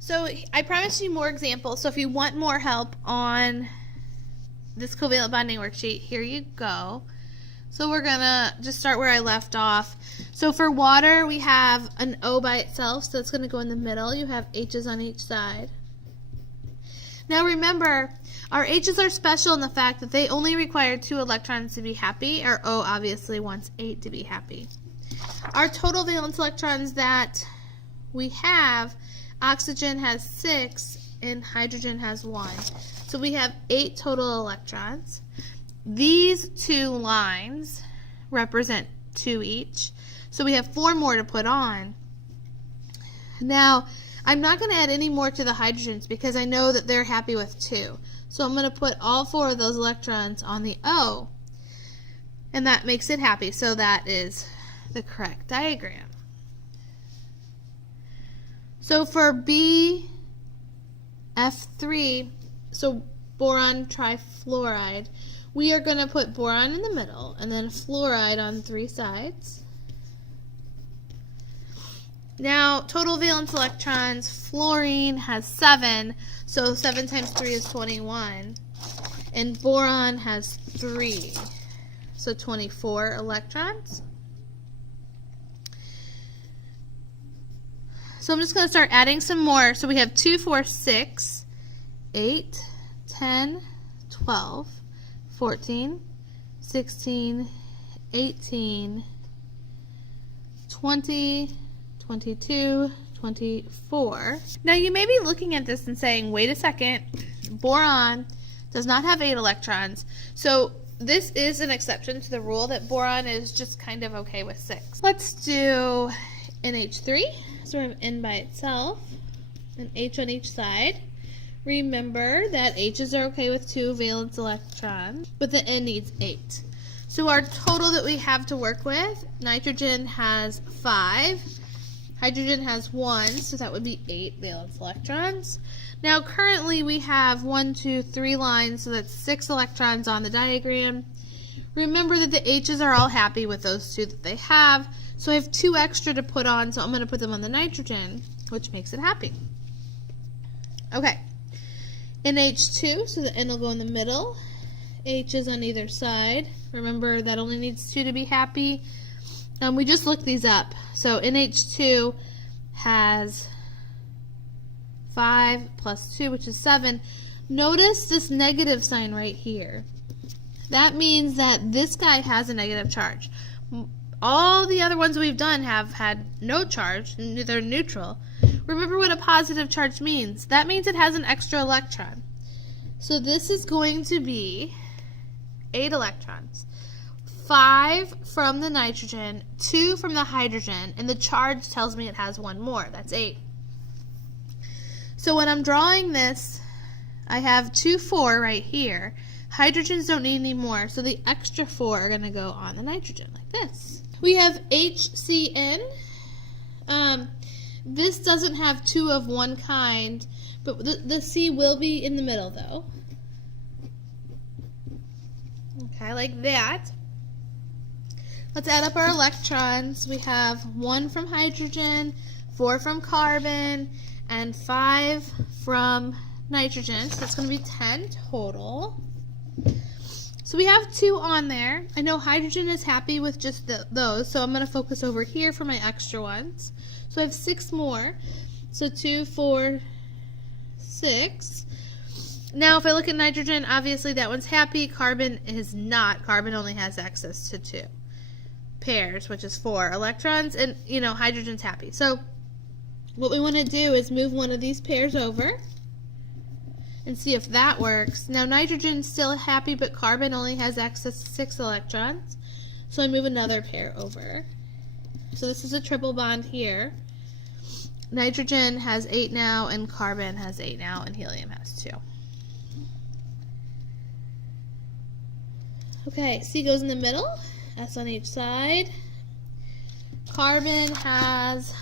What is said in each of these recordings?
So I promised you more examples, so if you want more help on this covalent bonding worksheet, here you go. So we're gonna just start where I left off. So for water, we have an O by itself, so it's gonna go in the middle. You have H's on each side. Now remember, our H's are special in the fact that they only require 2 electrons to be happy. Our O obviously wants 8 to be happy. Our total valence electrons that we have, oxygen has 6 and hydrogen has 1. So we have 8 total electrons. These 2 lines represent 2 each. So we have 4 more to put on. Now, I'm not going to add any more to the hydrogens because I know that they're happy with 2. So I'm going to put all 4 of those electrons on the O. And that makes it happy. So that is the correct diagram. So for BF3, so boron trifluoride, we are going to put boron in the middle and then fluoride on 3 sides. Now, total valence electrons, fluorine has 7, so 7 times 3 is 21. And boron has 3, so 24 electrons. So I'm just going to start adding some more. So we have 2, 4, 6, 8, 10, 12, 14, 16, 18, 20, 22, 24. Now you may be looking at this and saying, wait a second, boron does not have 8 electrons. So this is an exception to the rule that boron is just kind of okay with 6. Let's do NH3. So we have N by itself and H on each side. Remember that H's are okay with 2 valence electrons, but the N needs 8. So our total that we have to work with, nitrogen has 5, hydrogen has 1, so that would be 8 valence electrons. Now currently we have 1, 2, 3 lines, so that's 6 electrons on the diagram. Remember that the H's are all happy with those 2 that they have, so I have 2 extra to put on, so I'm going to put them on the nitrogen, which makes it happy. Okay. NH2, so the N will go in the middle. H is on either side. Remember, that only needs 2 to be happy. We just looked these up. So NH2 has 5 plus 2, which is 7. Notice this negative sign right here. That means that this guy has a negative charge. All the other ones we've done have had no charge. They're neutral. Remember what a positive charge means. That means it has an extra electron. So this is going to be 8 electrons. 5 from the nitrogen, 2 from the hydrogen, and the charge tells me it has 1 more. That's 8. So when I'm drawing this, I have 2, 4 right here. Hydrogens don't need any more, so the extra 4 are going to go on the nitrogen like this. We have HCN. This doesn't have 2 of one kind, but the C will be in the middle though. Okay, like that. Let's add up our electrons. We have 1 from hydrogen, 4 from carbon, and 5 from nitrogen. So that's going to be 10 total. So we have 2 on there. I know hydrogen is happy with just those, so I'm going to focus over here for my extra ones. So I have 6 more. So 2, 4, 6. Now if I look at nitrogen, obviously that one's happy. Carbon is not. Carbon only has access to 2 pairs, which is 4 electrons, and hydrogen's happy. So what we want to do is move one of these pairs over and see if that works. Now nitrogen's still happy, but carbon only has access to 6 electrons. So I move another pair over. So this is a triple bond here. Nitrogen has 8 now, and carbon has 8 now, and helium has 2. Okay, C goes in the middle, S on each side. Carbon has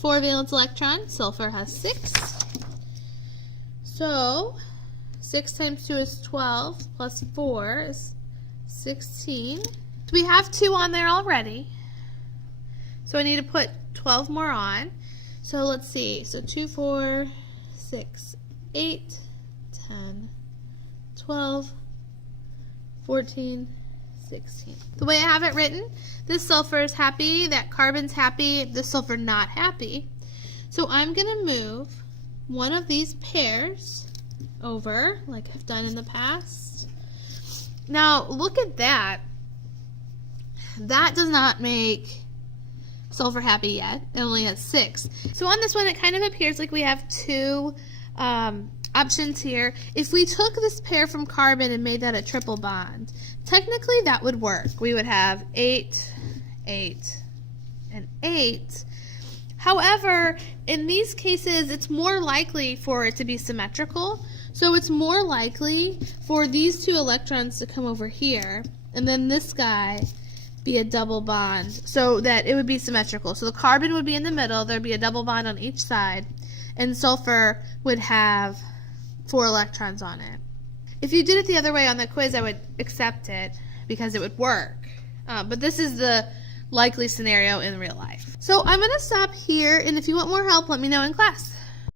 4 valence electrons, sulfur has 6. So 6 times 2 is 12, plus 4 is 16. We have 2 on there already. So I need to put 12 more on. So let's see. So 2, 4, 6, 8, 10, 12, 14, 16. The way I have it written, this sulfur is happy, that carbon's happy, this sulfur not happy. So I'm going to move one of these pairs over, like I've done in the past. Now, look at that. That does not make sulfur happy yet. It only has 6. So on this one, it kind of appears like we have 2 options here. If we took this pair from carbon and made that a triple bond, technically that would work. We would have 8, 8, and 8. However, in these cases, it's more likely for it to be symmetrical. So it's more likely for these 2 electrons to come over here, and then this guy be a double bond, so that it would be symmetrical. So the carbon would be in the middle, there'd be a double bond on each side, and sulfur would have 4 electrons on it. If you did it the other way on the quiz, I would accept it because it would work. But this is the likely scenario in real life. So I'm going to stop here, and if you want more help, let me know in class.